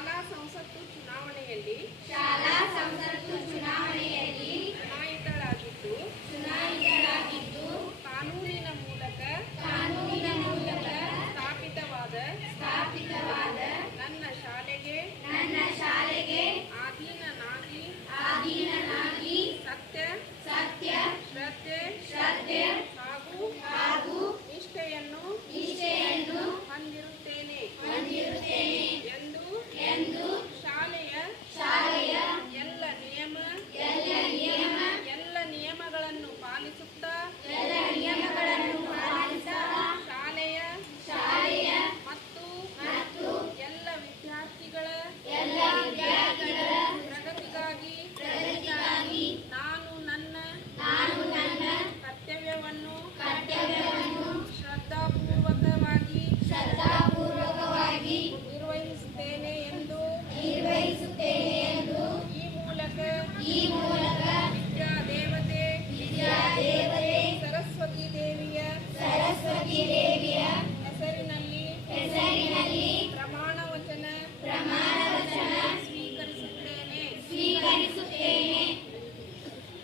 ಶಾಲಾ ಸಂಸತ್ತು ಚುನಾವಣೆಯಲ್ಲಿ ಶಾಲಾ